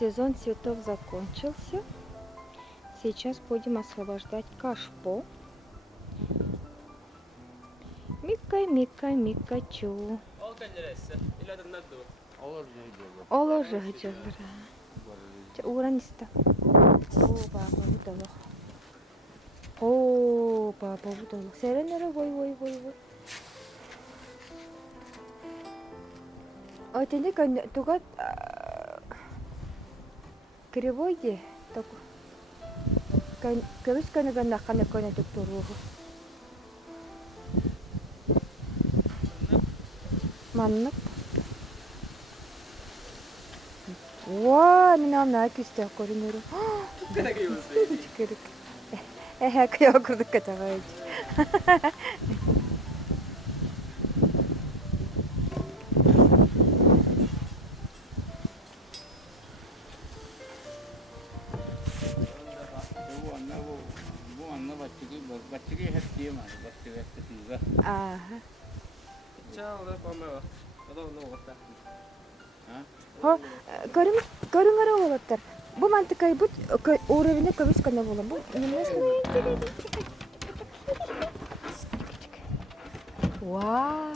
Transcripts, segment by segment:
сезон цветов закончился. Сейчас будем освобождать кашпо. Микачу. Олор жахыжалыр. Ураниста. О, баба будало. О, баба будало. Серенера, вой. Ой, тенде тугат кривой де. Так. Кевис канага нахана кона доктору. Маннак. Вау, минам накисте коринеру. Кырык. Кая курдук катавайч. Көрүңөр болоттар. Бу мантыкай бут уровне көбүс кана болом. Бу немножко. Вау.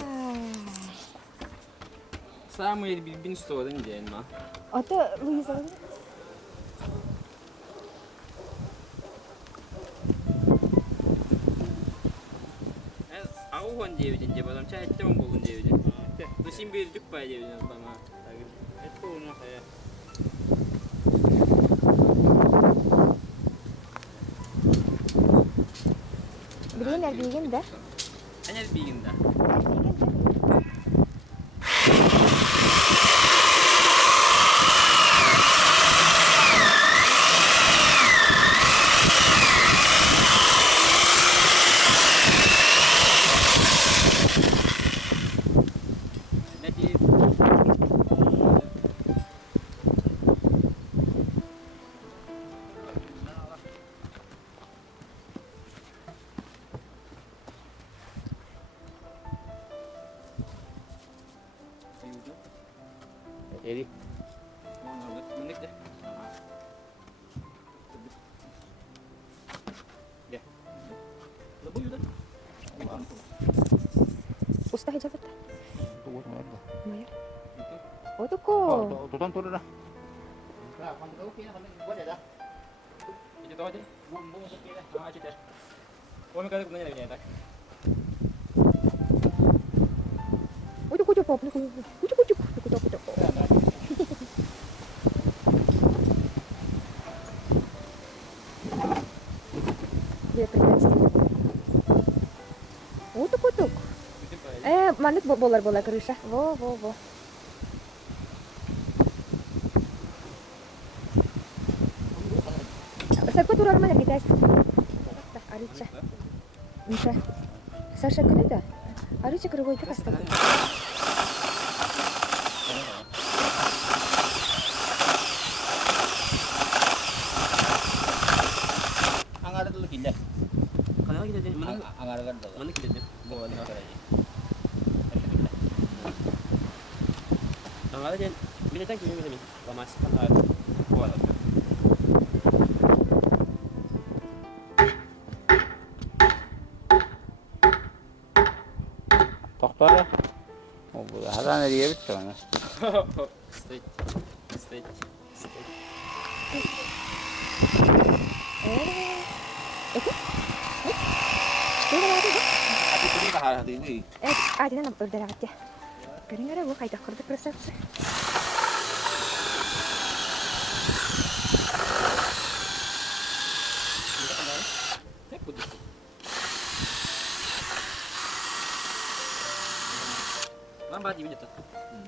Самый бин стодан день, ма. Ата Луиза. Аугон девиден деп адам чай айтты он болгон девиден. Ну син бердик па девиден бана. Это у нас я. Билген билген да? Анер билген да. Eri. Menit deh. Ya. Lebu udah. Ustah aja betul. Tunggu ada. Maya. Oh tuh kok. Turun dah. Nah, kamu tahu kira kamu buat ya dah. Itu tahu aja. Bung kira. Ah, aja deh. Oh, mereka ada gunanya lagi ya, tak. Kucuk pop, kucuk. Dia terbiasa. Kutuk. Manut bola крыша. Во. Saya turun mana nih guys? Arica. Bisa. Sasha kena dah. Arica kerja itu kasta. Angara dulu gila. Kalau kita jadi mana? Angara kan dulu. Mana kita jadi? Bawa ni apa lagi? Angara jadi. Bila tak kita ni, pamas kan ada. Buat apa? Doktor ya. Oh, haran dia betul kan? Stage. Tapi kita harus ini. Ada nak berdarah aja. Keringat aku kayak takut terperasa.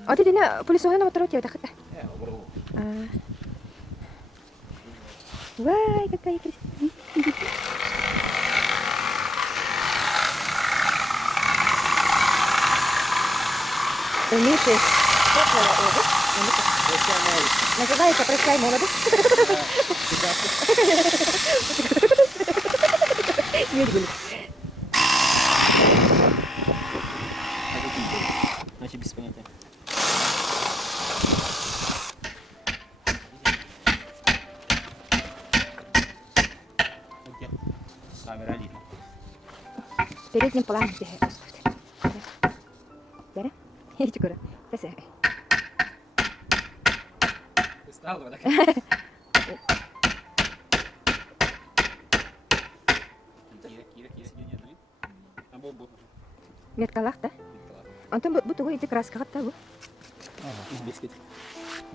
Ada di mana polis orang nak terus dia tak kata. Ya, bro. Wah, kakak Chris. Ini sih. Называется «Прощай, молодость». Значит, без понятия. передним планом. Берем. И чекура. Тесе. Стал так. Меткалах та? Антон bu tuh itu keras banget tahu. Biskuit.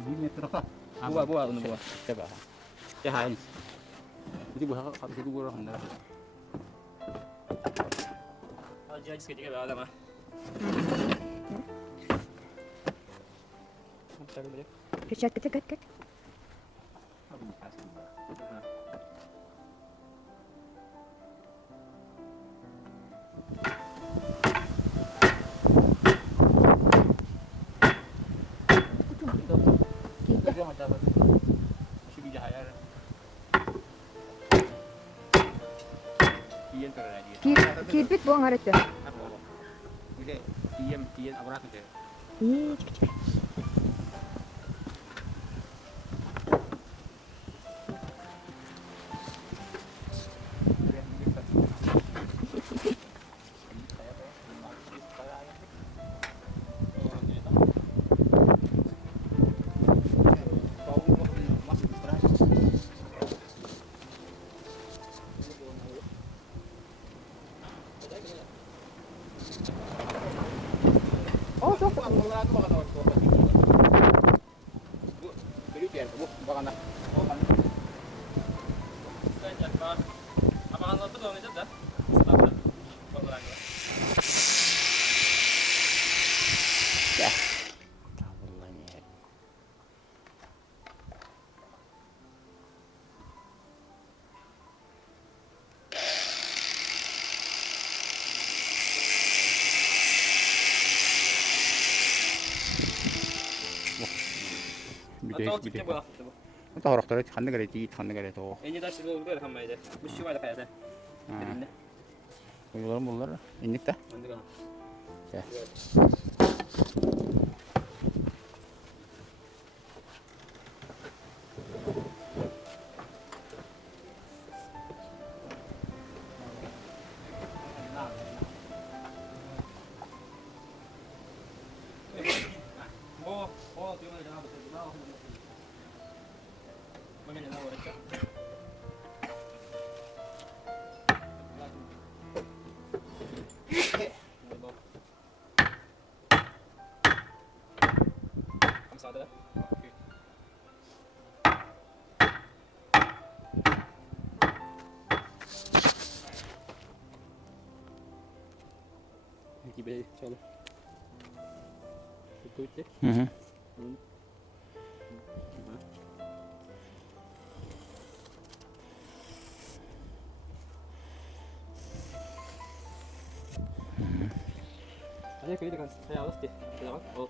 Ini meter apa? Buah, untuk buah. Coba. Ya, ini. Itu buah habis itu gua orang dah. Aja sedikit juga ada mah. Kecet kecet. Kibit buang arit dah. Ini tiyan abrak itu. Ih, cek. Oh, tuh. Gede. Itu harus terus kan negara itu tuh. Ini dah sih dulu kan aja. Mesti ada kayak ada. Mular ini tah. Nanti kan. Ya. Ada. Ini be chalo. Itu itu. Aja kayak kan saya harus deh. Lewat. Oh.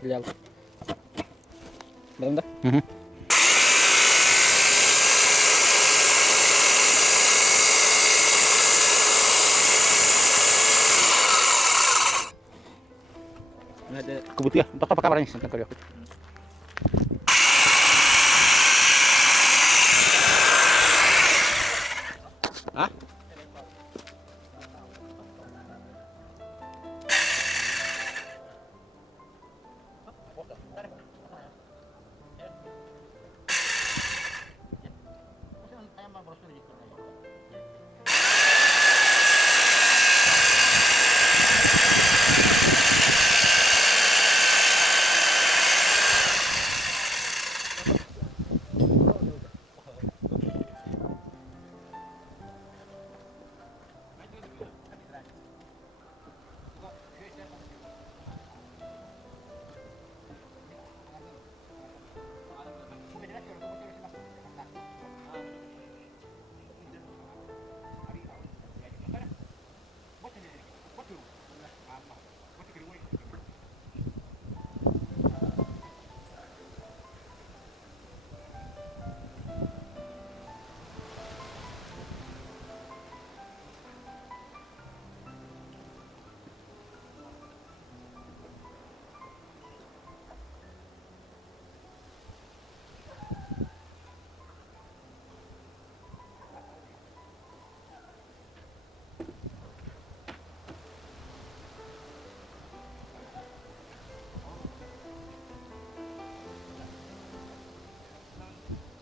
Lihat. Belum dah? Ada Kebutuhan, untuk apa kabarnya tentang kalian? Hah?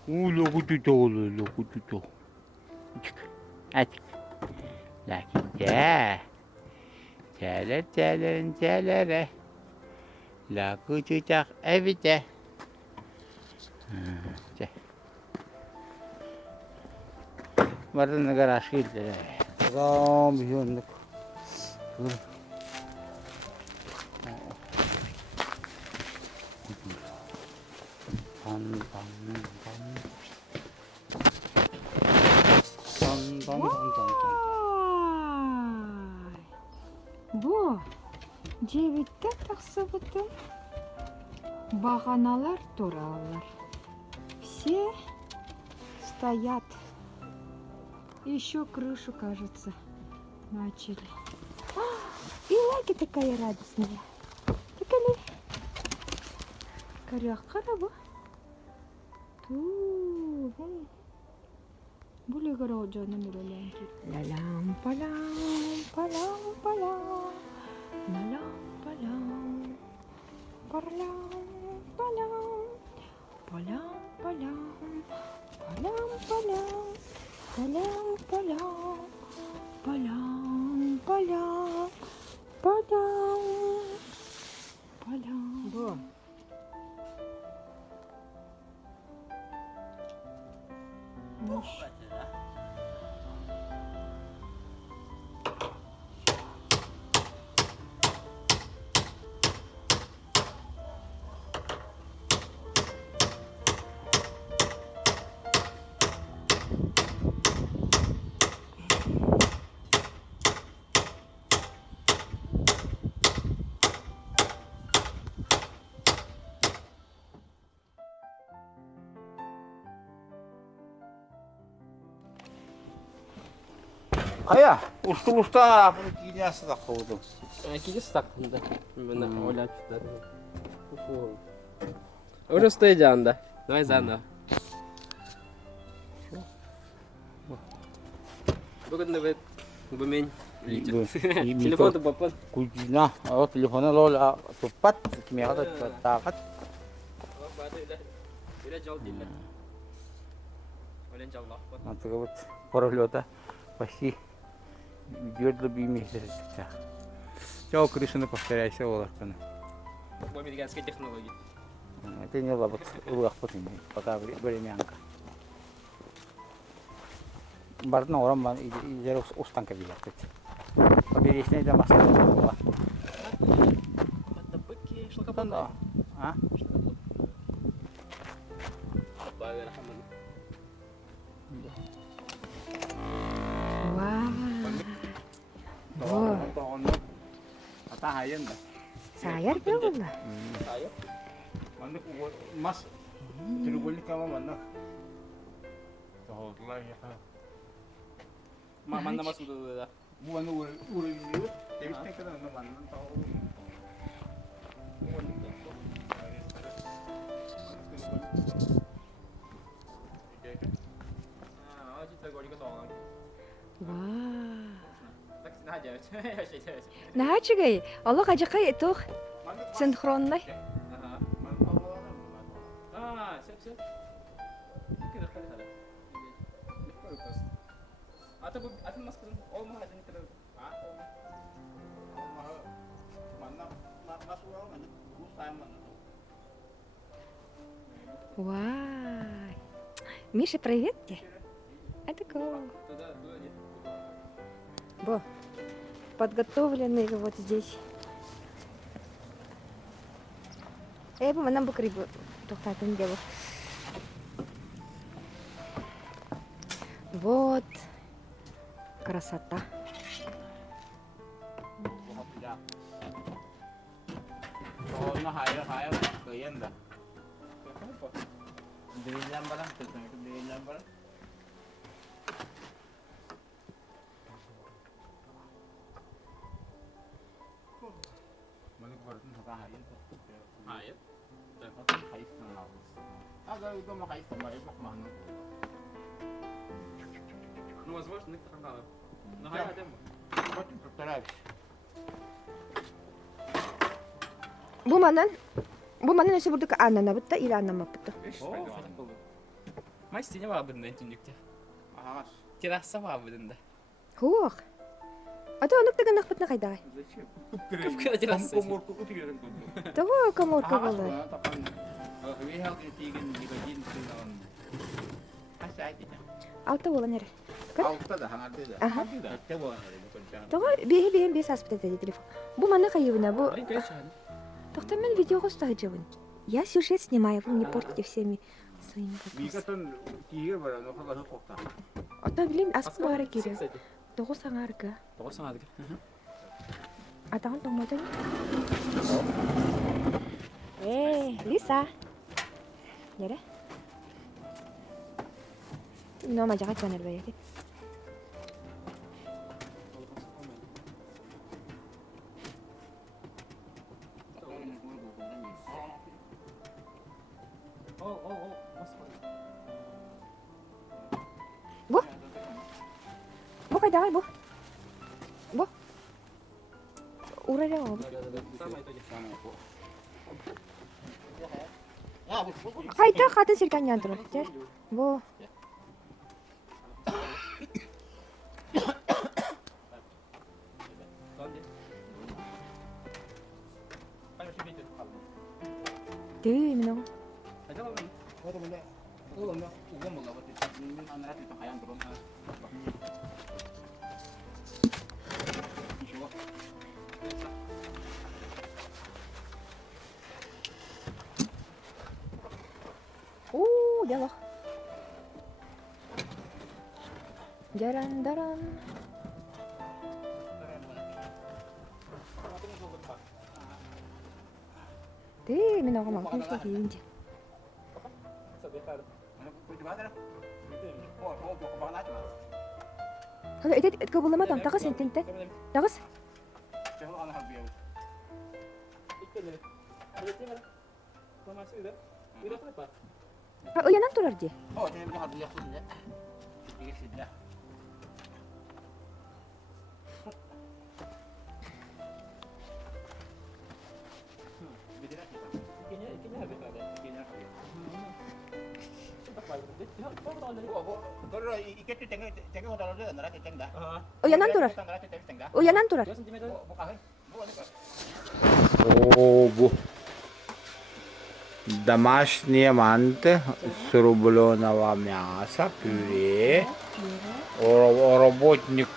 Локутуто, локутуто. Атик. Лакин да. Тэлэр. Локутутах эвите. Мартын гараж келді. Адам бүйөндік. Бу, жебітті тақсы бұтын. Бағаналар туралар. Все стоят. Еще крышу, кажется, начали. И Лаги такая радостная. Такая коряха, бу. Ту. Более города на мироленьки. Ла-лам-палам, палам-палам, ла-лам-палам, палам-палам, палам-палам, палам-палам, палам-палам, палам-палам, палам-палам. Во. Қая, ұшты-ұшта кинесі таққылды. Кинесі тақтым да. Мені ойлап жүrdüm. Уже стоит анда. Давай заново. Бүгін бұмен телефонды бапын. Күлжіна, телефоны лола тұппат, кімеғада тағат. Öyle jal değil. Öyle jallah. Антыға бұт, қорылыда, почти видеода беймейді. Жау крышыны повторяйся олақтаны. Bu amerikanski texnologiya. Это не лабот, улақ бұтын, пока времянка. Бардың орам бан, идері ұстанка бейді. Побересіне де масылы болуға. Это быки, шлакапан. А? Sayar belum lah. Sayar. Mana mas tergolong kamu mana? Tahu lah ya. Mana mas udah. Mana urut ini? Tapi kita kan mana tahu. Nah, cuy, Allah kajak itu sinkronnya. Siap. Kita kali. Atau mas olmaz ada nih Вау. Миша, привет тебе. Это кого? Бо, подготовленный вот здесь. Бо, нам бы крибу. Только это не дело. Вот. Красота. Nó hại cười anh đã. Đi làm bao lắm, từ từ đi làm bao lắm. Mana keluarin suka hại. Hại. Dan kau hại senang. Agak itu mau hại sama ibu mana? Ну, возможно, их так надо. Но хай хотим. Вот постараюсь. Bu mana nasi burada ke ana na betta ila nama betta. Майстине var bunda internette. Ағаш. Terassa var bunda. Хуох. Ата онук деген акпытна кайдагай. Зачем? Көпкө терраса. Коморку үтігерін көндім. Того коморка Ағаш болду. ба, тапқан. Вейхалдың теген никотин сыйнаған. Қасы айтты. Алты болан эре. Алтта да, хаңарды да. Аха. Әтте болған әрі бүкін Того беги бес аспыта dedi телефон. Бу мана кайыбына, бу. Ай, конечно. Тохта мен видеого стагычыбын. Я сюжет снимаю, вы не портите всеми своими вопросами. Бейгатон кейге бара, нұқылығы қоқта. Ата билин асып бары кире. Того саңарга. Тоғыз саңадық. Атаган томодон. Лиса. Нере? Нома жага чанер бейети. Бу кайдагай бу? Бу? Урайла бу. Кайта хатын сиркан янтыр. Бу. Дэй мино. Ялах. Жаран-даран. Дэй миного мамтын кийинчи. Хага эдет кабуламатам тагыс сентенттен. Тагыс. Уянан турар ди. Уянан турар. Уянан турар. О, бу. Домашние манты с рубленого мяса, пюре. Работник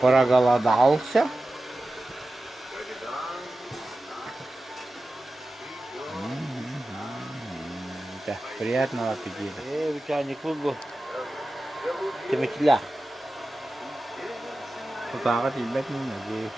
проголодался. Да, приятного аппетита. У тебя не клубу. Ты матиля. Пока ты бедный, надеюсь.